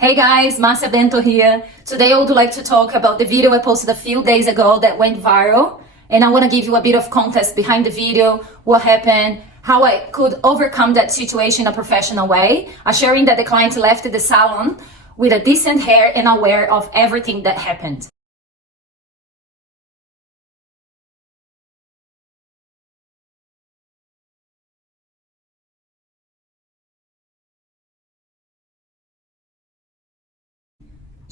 Hey guys, Marcia Bento here. Today I would like to talk about the video I posted a few days ago that went viral. And I want to give you a bit of context behind the video, what happened, how I could overcome that situation in a professional way. I'm sharing that the client left the salon with a decent hair and aware of everything that happened.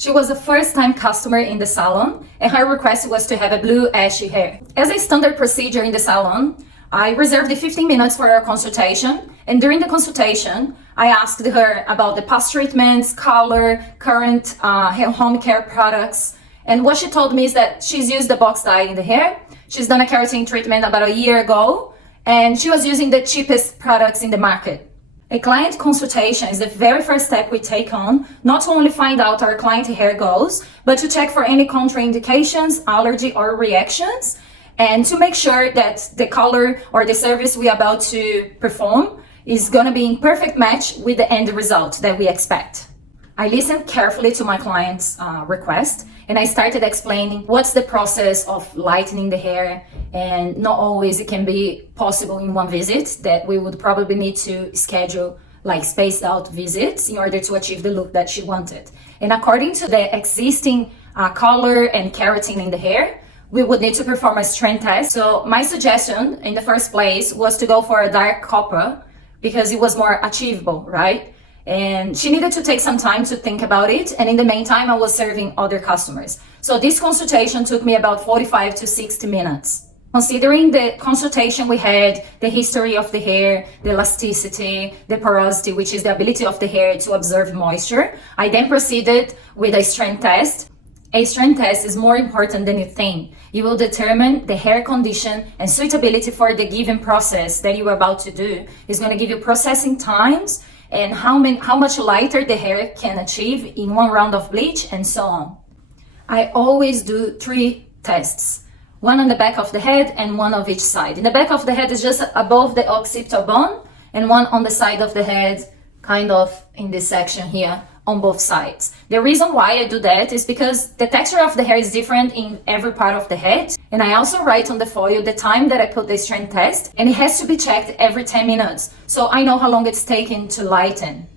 She was a first-time customer in the salon, and her request was to have a blue ashy hair. As a standard procedure in the salon, I reserved the 15 minutes for our consultation, and during the consultation, I asked her about the past treatments, color, current home care products, and what she told me is that she's used the box dye in the hair, she's done a keratin treatment about a year ago, and she was using the cheapest products in the market. A client consultation is the very first step we take on, not to only find out our client hair goals, but to check for any contraindications, allergy or reactions, and to make sure that the color or the service we are about to perform is going to be in perfect match with the end result that we expect. I listened carefully to my client's request, and I started explaining what's the process of lightening the hair, and not always it can be possible in one visit, that we would probably need to schedule like spaced out visits in order to achieve the look that she wanted. And according to the existing color and keratin in the hair, we would need to perform a strength test. So my suggestion in the first place was to go for a dark copper because it was more achievable, right? And she needed to take some time to think about it. And in the meantime, I was serving other customers. So this consultation took me about 45 to 60 minutes. Considering the consultation we had, the history of the hair, the elasticity, the porosity, which is the ability of the hair to absorb moisture, I then proceeded with a strength test. A strength test is more important than you think. You will determine the hair condition and suitability for the given process that you are about to do. It's going to give you processing times and how much lighter the hair can achieve in one round of bleach and so on. I always do 3 tests. One on the back of the head and one of each side. In the back of the head is just above the occipital bone, and one on the side of the head, kind of in this section here, on both sides. The reason why I do that is because the texture of the hair is different in every part of the head, and I also write on the foil the time that I put the strength test, and it has to be checked every 10 minutes, so I know how long it's taking to lighten.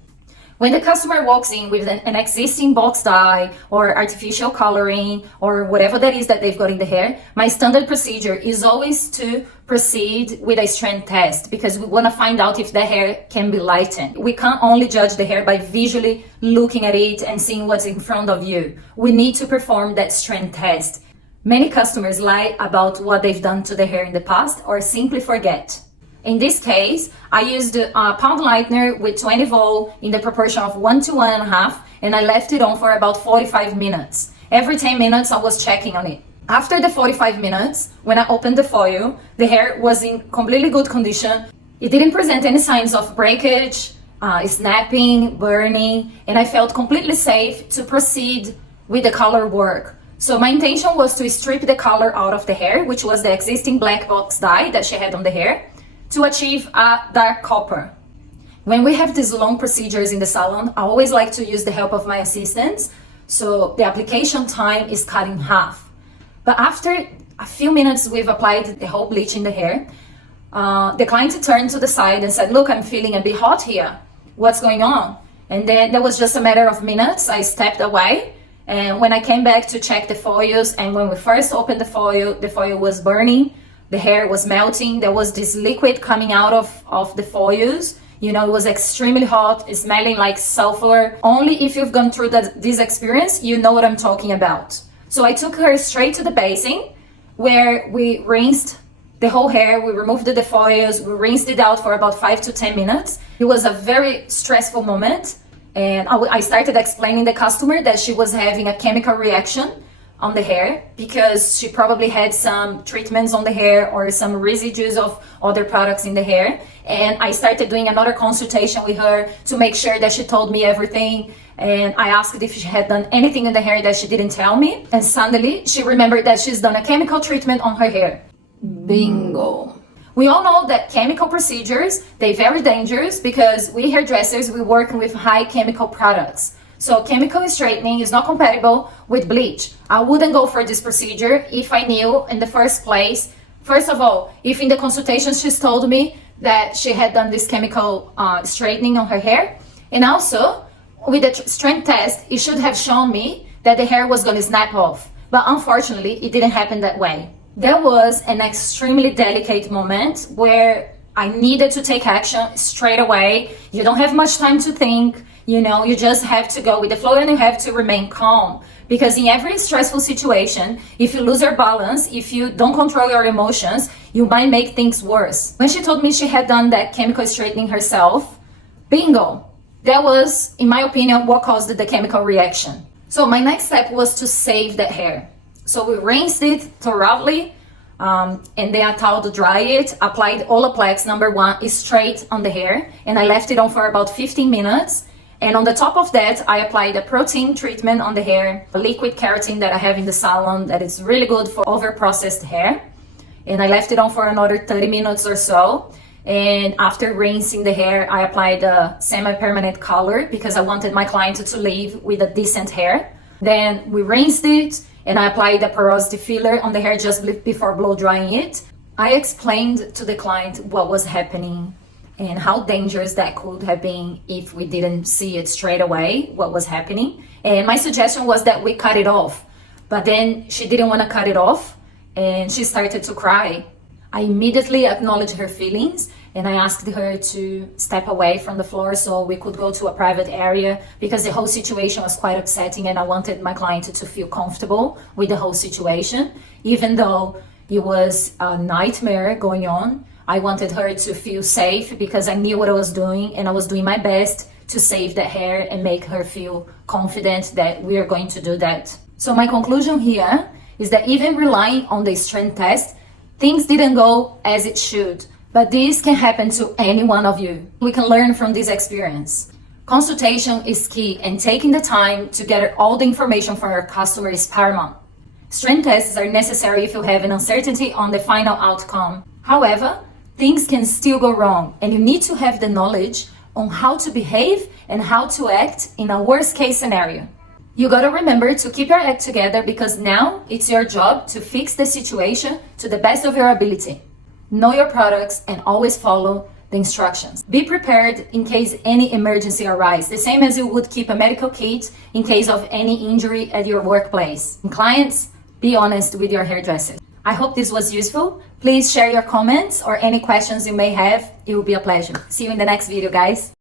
When the customer walks in with an existing box dye or artificial coloring or whatever that is that they've got in the hair, my standard procedure is always to proceed with a strength test because we want to find out if the hair can be lightened. We can't only judge the hair by visually looking at it and seeing what's in front of you. We need to perform that strength test. Many customers lie about what they've done to the hair in the past or simply forget. In this case, I used a pound lightener with 20 volt in the proportion of 1 to 1.5, and I left it on for about 45 minutes. Every 10 minutes I was checking on it. After the 45 minutes, when I opened the foil, the hair was in completely good condition. It didn't present any signs of breakage, snapping, burning, and I felt completely safe to proceed with the color work. So my intention was to strip the color out of the hair, which was the existing black box dye that she had on the hair, to achieve a dark copper. When we have these long procedures in the salon, I always like to use the help of my assistants, so the application time is cut in half. But after a few minutes we've applied the whole bleach in the hair, the client turned to the side and said, "Look, I'm feeling a bit hot here. What's going on?" And then that was just a matter of minutes. I stepped away, and when I came back to check the foils, and when we first opened the foil was burning. The hair was melting. There was this liquid coming out of the foils. You know, it was extremely hot, smelling like sulfur. Only if you've gone through this experience, you know what I'm talking about. So I took her straight to the basin where we rinsed the whole hair. We removed the foils. We rinsed it out for about 5 to 10 minutes. It was a very stressful moment. And I started explaining to the customer that she was having a chemical reaction on the hair because she probably had some treatments on the hair or some residues of other products in the hair. And I started doing another consultation with her to make sure that she told me everything. And I asked if she had done anything in the hair that she didn't tell me. And suddenly she remembered that she's done a chemical treatment on her hair. Bingo. We all know that chemical procedures, they're very dangerous because we hairdressers, we work with high chemical products. So chemical straightening is not compatible with bleach. I wouldn't go for this procedure if I knew in the first place. First of all, if in the consultation she's told me that she had done this chemical straightening on her hair, and also with the strength test, it should have shown me that the hair was going to snap off. But unfortunately, it didn't happen that way. There was an extremely delicate moment where I needed to take action straight away. You don't have much time to think, you just have to go with the flow and you have to remain calm. Because in every stressful situation, if you lose your balance, if you don't control your emotions, you might make things worse. When she told me she had done that chemical straightening herself, bingo! That was, in my opinion, what caused the chemical reaction. So my next step was to save that hair. So we rinsed it thoroughly, and then I towel dry it, applied Olaplex #1 straight on the hair, and I left it on for about 15 minutes. And on the top of that, I applied a protein treatment on the hair, a liquid keratin that I have in the salon that is really good for over-processed hair. And I left it on for another 30 minutes or so. And after rinsing the hair, I applied a semi-permanent color because I wanted my client to leave with a decent hair. Then we rinsed it and I applied a porosity filler on the hair just before blow drying it. I explained to the client what was happening and how dangerous that could have been if we didn't see it straight away, what was happening. And my suggestion was that we cut it off. But then she didn't want to cut it off and she started to cry. I immediately acknowledged her feelings and I asked her to step away from the floor so we could go to a private area because the whole situation was quite upsetting and I wanted my client to feel comfortable with the whole situation. Even though it was a nightmare going on, I wanted her to feel safe because I knew what I was doing and I was doing my best to save the hair and make her feel confident that we are going to do that. So my conclusion here is that even relying on the strength test, things didn't go as it should, but this can happen to any one of you. We can learn from this experience. Consultation is key and taking the time to gather all the information from your customer is paramount. Strength tests are necessary if you have an uncertainty on the final outcome. However, things can still go wrong and you need to have the knowledge on how to behave and how to act in a worst case scenario. You gotta remember to keep your act together because now it's your job to fix the situation to the best of your ability. Know your products and always follow the instructions. Be prepared in case any emergency arises, the same as you would keep a medical kit in case of any injury at your workplace. And clients, be honest with your hairdresser. I hope this was useful. Please share your comments or any questions you may have. It will be a pleasure. See you in the next video, guys.